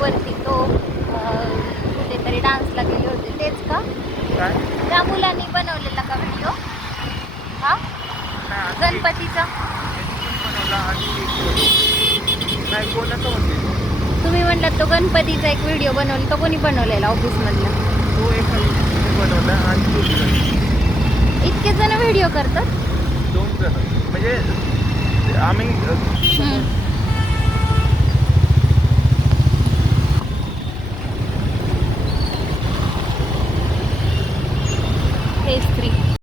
वरती तो कुठेतरी डान्सला गेले होते तेच का? काय त्या मुलांनी बनवलेला का व्हिडिओ? हा गणपतीचा बनवला आणि नाही कोणाचं होते तुम्ही म्हणलात तो गणपतीचा एक व्हिडिओ बनवला, तो कोणी बनवलेला ऑफिसमधला? तो एका बनवला आणि 2 जण इतके जण व्हिडिओ करतात? 2 जण म्हणजे आम्ही